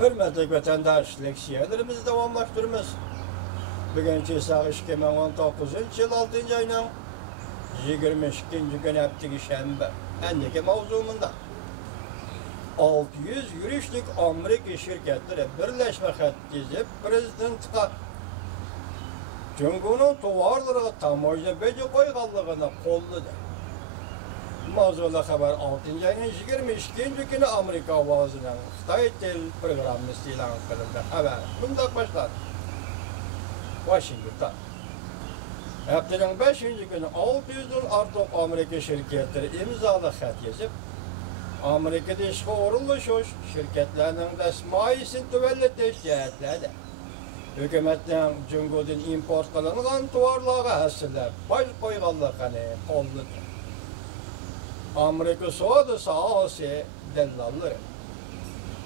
Hürmetli vatandaşlık şiirlerimizi devamlaştırırız. Bugünkü saat 2019 yıl 6. ayının 22. gün hafta şembe. Endeki mavzumunda 600 yürüyüşlük Amerika şirketleri birleşme xat gezip prezidentga Cumhur'un tovarları tamoyla bece koyganlığını kolladı. Mavzula haber 6. ayının 22. günü Amerika avazının Xitay Tel programı ilan kılındı. Haber bundan başladı. Washington. Haftanın 5. günü 600'den artık Amerika şirketleri imzalı xat yazıp Amerika'da işe orunlaşmış şirketlerinin desmaisini tüvelletiş cihetlerde. Hükümetten Cumhur'dan import kılınan tuvarlığa hasılar baş koyganlığını kolladı. Amerika Suudi sahası dellalları.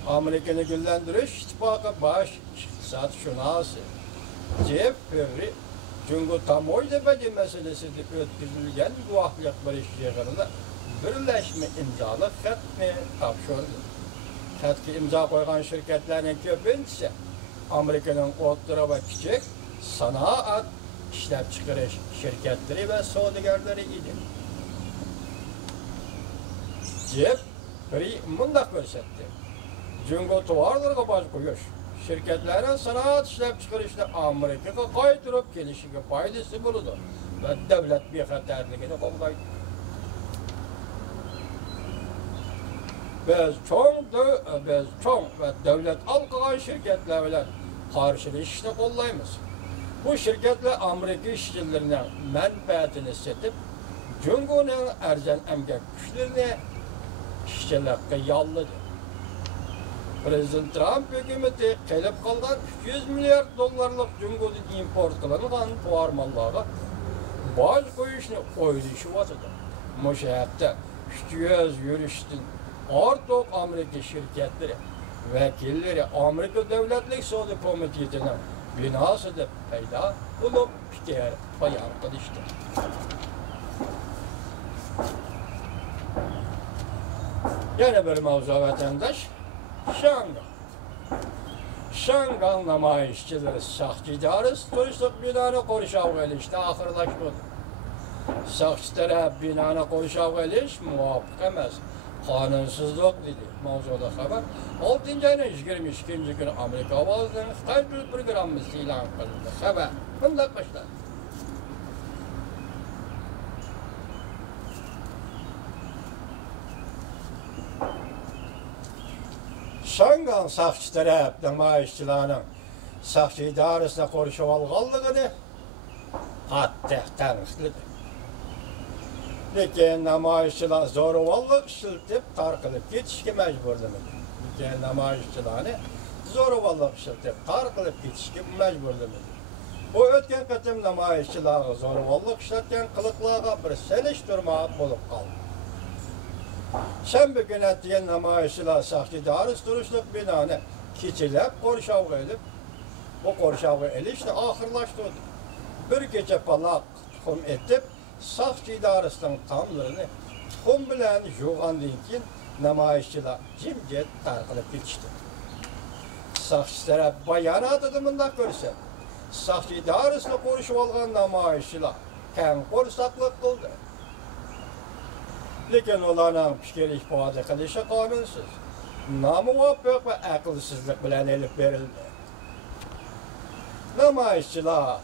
Amerika'nı güllendiriş ittifakı baş iktisat şunası. Jeff Perry, Cumhur tamoyla bece meselesinde ötküzülgen guahlık barış yığınında birleşme imzalı xatni tapşırdı. Xatki imza koygan şirketlerin köpüntüsü Amerika'nın orta ve küçük sanaat işlep çıkarış şirketleri ve savcılarları idi. Jeff Perry mundaq görsetti. Cumhur tuvarlarına baş koyuş. Şirketlerin sanaat işlep çıkarışta Amerika'ya kaydırıp gelişine faydası bulundu ve devlet bexaterliğini kollaydı. Biz çoğun ve devlet algılan şirketlerle karşılaşışta kollayımız. Bu şirketler Amerika işçilerinin menfaatini setip, Cumhur'un erzen emgek güçlerini işçilerine yalladı. Prezident Trump hükümeti kelip kaldan 300 milyar dolarlık Cumhur'dan import kılınan tuvar mallara baş koyuşunu oylayışı vatıdı. Müşahette 300 yürüyüştün artık Amerika şirketleri vekilleri Amerika Devletlik Savcı Komitesi'nin binasıdır peyda bulup fikir bayan kılıştı. Yine bir mavzu vatandaş Şangan namayişçileri sahtçıları turistik binanı konuşav gelişti ahırlaşmadı. Sahtçılara binanı konuşav geliş muvafık emez. Kanunsuzluk dedi mavzuda haber. 6. ayının 22. günü Amerika avazının Xitay Tel programı ilan kılındı. Haber. Bundan başladı. Şangan sahtçıları namayişçilerinin sahtçı idaresine konuşav alğanlığını hatta tanıqlıdır. Lekin namayişçiler zo'ravonlik ishlatib tarqilib ketishga majburlamagan. Lekin namoyishchilarni zo'ravonlik ishlatib tarqilib ketishga majburlamagan. Bu o'tgan qatim namoyishchilarga zo'ravonlik ishlatgan qiliqlarga bir selishtirma bo'lib qoldi. Shanba kuni atgan namoyishchilar sahtçıdarız turishlik binoni kechilab qo'rshovga ilib, bu qo'rshovga ilishni oxirlashtirdi. Bir kecha paloq tuxum etib Sahtçı idaresinin tamlarını tuxum bilen yuvgandan keyin namoyishchilar jimjit tarqalib ketishdi. Sahtçı taraf bayonotidan bunday ko'rsa, sahtçı idaresini qo'rishib olgan namoyishchilar kang qo'rsaqlik qildi. Lekin ularning fikr ifoda qilishi qonunsiz, nomuvofiq va aqlsizlik bilan elib berildi. Namoyishchilar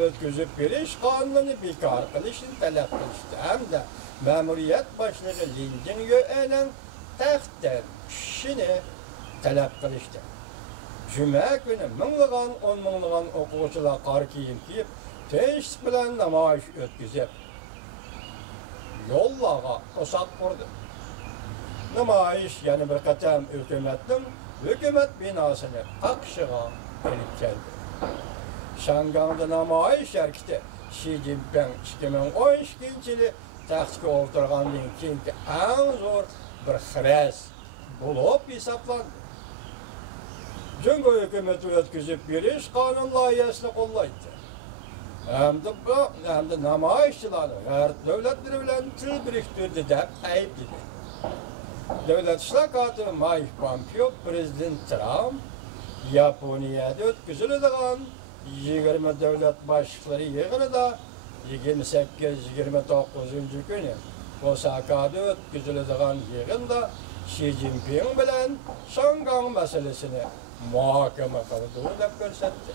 ötküzüp beriş kanunu bekar kılışını talep kılıştı. Hem de memuriyet başlığı Lyndon Yoelen taxtdan tushishini talep kılıştı. Cuma günü minglagan, on minglagan o'quvchilar qor kiyim kiyib, tinch bilan namoyish o'tkazib, yo'llarga to'saq qurdi. Namoyish yana bir qatam hukumat binosini qaqshiga elib keldi. Şangan'da namoyish hareketi Xi Jinping 2012 yılı taxtga o'tirgandan keyingi eng zo'r bir xiras bo'lib hisoblanadi. Cumhur hükümeti o'tkazib berish qonun loyihasini qo'llaydi. Hamda namoyishchilarni g'arb davlatlari bilan til biriktirdi deb aybladi. Devlet İşler Katı Mike Pompeo, Prezident Trump, Yaponia'da ötküzülüdüğün 20 devlet başlıkları yığınıda 28-29 günü Osaka'da ötküzülüdüğün yığında Xi Jinping bilen Şangay meselesini muhakeme kıldığı da görsetti.